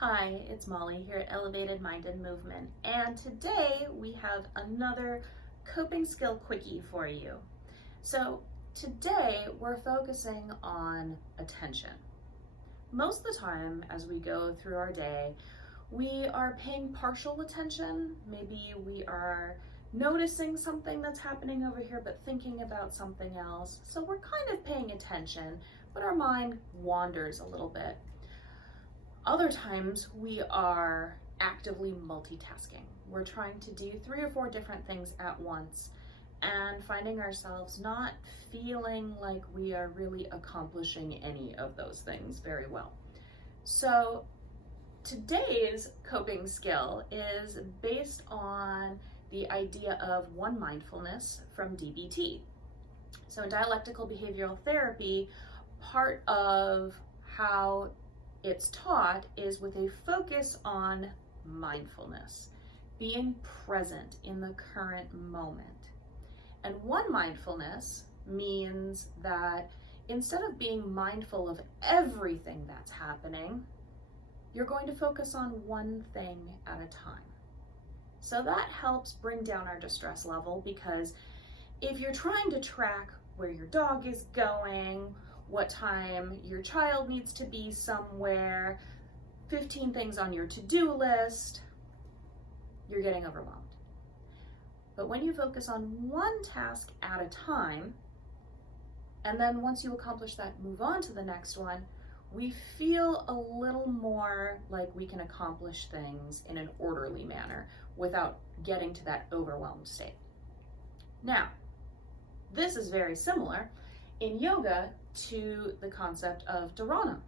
Hi, it's Molly here at Elevated Mind and Movement, and today we have another coping skill quickie for you. So today we're focusing on attention. Most of the time as we go through our day, we are paying partial attention. Maybe we are noticing something that's happening over here but thinking about something else. So we're kind of paying attention, but our mind wanders a little bit. Other times we are actively multitasking. We're trying to do 3 or 4 different things at once and finding ourselves not feeling like we are really accomplishing any of those things very well. So today's coping skill is based on the idea of one mindfulness from DBT. So in dialectical behavioral therapy, part of how it's taught is with a focus on mindfulness, being present in the current moment. And one mindfulness means that instead of being mindful of everything that's happening, you're going to focus on one thing at a time. So that helps bring down our distress level, because if you're trying to track where your dog is going, what time your child needs to be somewhere, 15 things on your to-do list, you're getting overwhelmed. But when you focus on one task at a time, and then once you accomplish that, move on to the next one, we feel a little more like we can accomplish things in an orderly manner without getting to that overwhelmed state. Now, this is very similar in yoga to the concept of dharana.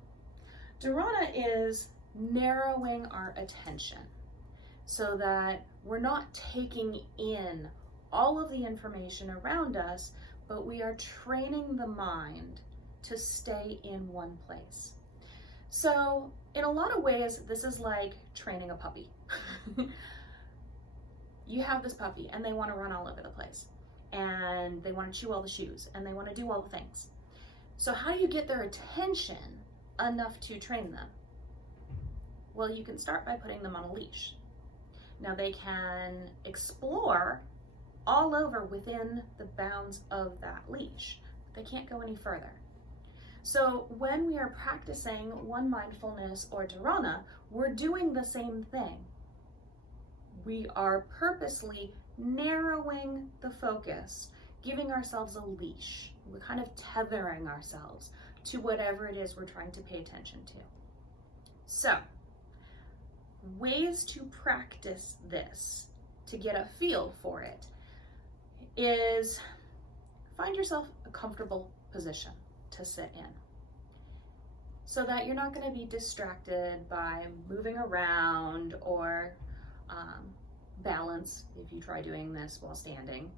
Dharana is narrowing our attention so that we're not taking in all of the information around us, but we are training the mind to stay in one place. So in a lot of ways, this is like training a puppy. You have this puppy and they want to run all over the place, and they want to chew all the shoes, and they want to do all the things. So how do you get their attention enough to train them? Well, you can start by putting them on a leash. Now they can explore all over within the bounds of that leash. They can't go any further. So when we are practicing one mindfulness or dharana, we're doing the same thing. We are purposely narrowing the focus, giving ourselves a leash. We're kind of tethering ourselves to whatever it is we're trying to pay attention to. So, ways to practice this, to get a feel for it, is find yourself a comfortable position to sit in, so that you're not going to be distracted by moving around or balance if you try doing this while standing.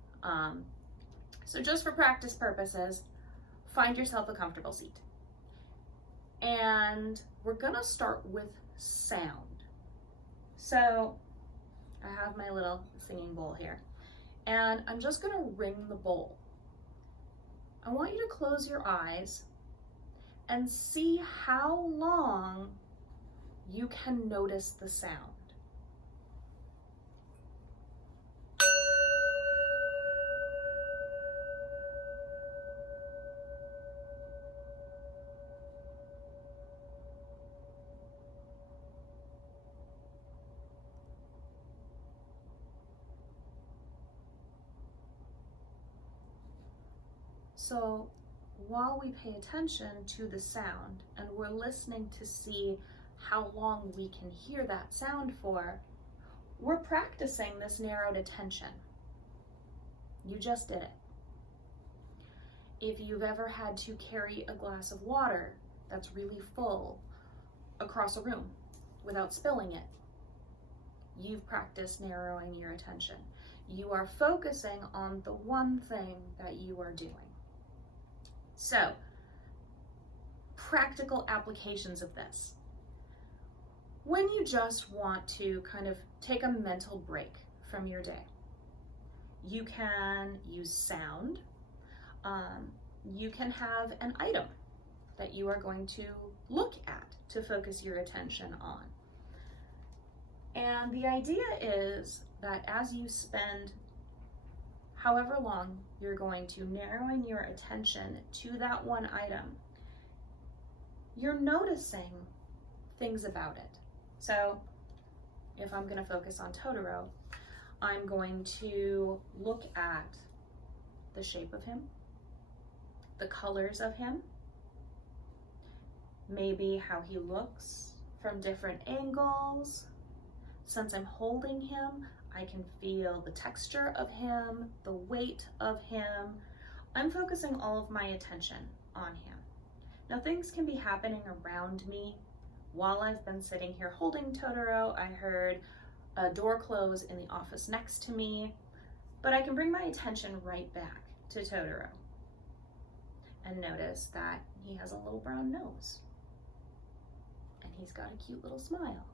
So just for practice purposes, find yourself a comfortable seat. And we're gonna start with sound. So I have my little singing bowl here, and I'm just gonna ring the bowl. I want you to close your eyes and see how long you can notice the sound. So while we pay attention to the sound and we're listening to see how long we can hear that sound for, we're practicing this narrowed attention. You just did it. If you've ever had to carry a glass of water that's really full across a room without spilling it, you've practiced narrowing your attention. You are focusing on the one thing that you are doing. So, practical applications of this. When you just want to kind of take a mental break from your day, you can use sound. You can have an item that you are going to look at to focus your attention on. And the idea is that as you spend however long you're going to narrowing your attention to that one item, you're noticing things about it. So if I'm going to focus on Totoro, I'm going to look at the shape of him, the colors of him, maybe how he looks from different angles. Since I'm holding him, I can feel the texture of him, the weight of him. I'm focusing all of my attention on him. Now, things can be happening around me while I've been sitting here holding Totoro. I heard a door close in the office next to me, but I can bring my attention right back to Totoro and notice that he has a little brown nose and he's got a cute little smile.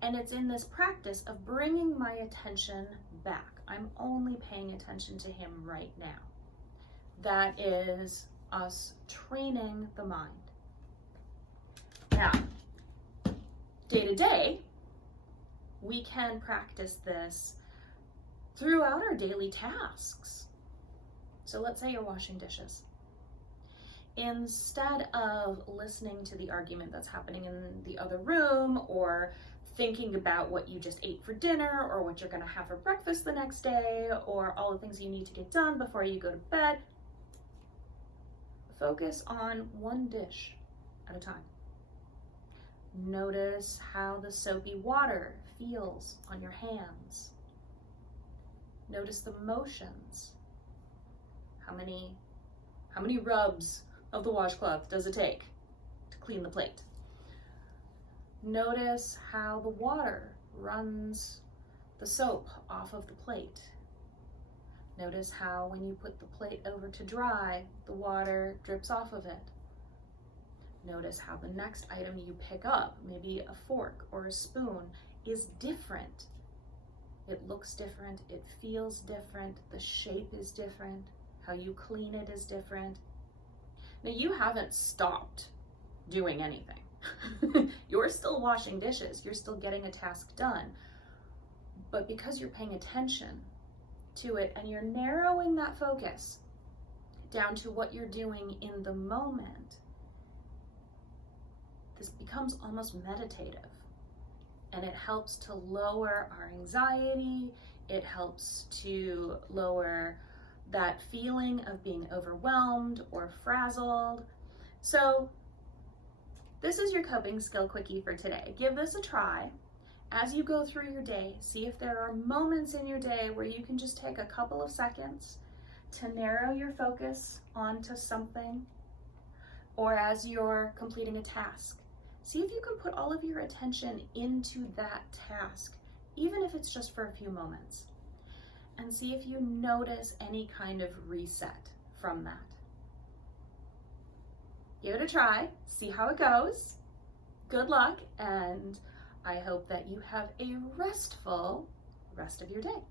And it's in this practice of bringing my attention back. I'm only paying attention to him right now. That is us training the mind. Now, day to day, we can practice this throughout our daily tasks. So let's say you're washing dishes. Instead of listening to the argument that's happening in the other room, or thinking about what you just ate for dinner, or what you're going to have for breakfast the next day, or all the things you need to get done before you go to bed, focus on one dish at a time. Notice how the soapy water feels on your hands. Notice the motions. How many rubs of the washcloth does it take to clean the plate? Notice how the water runs the soap off of the plate. Notice how when you put the plate over to dry, the water drips off of it. Notice how the next item you pick up, maybe a fork or a spoon, is different. It looks different, it feels different, the shape is different, how you clean it is different. Now, you haven't stopped doing anything. You're still washing dishes, you're still getting a task done. But because you're paying attention to it and you're narrowing that focus down to what you're doing in the moment, this becomes almost meditative. And it helps to lower our anxiety, it helps to lower that feeling of being overwhelmed or frazzled. So this is your coping skill quickie for today. Give this a try. As you go through your day, see if there are moments in your day where you can just take a couple of seconds to narrow your focus onto something, or as you're completing a task, see if you can put all of your attention into that task, even if it's just for a few moments, and see if you notice any kind of reset from that. Give it a try, see how it goes. Good luck, and I hope that you have a restful rest of your day.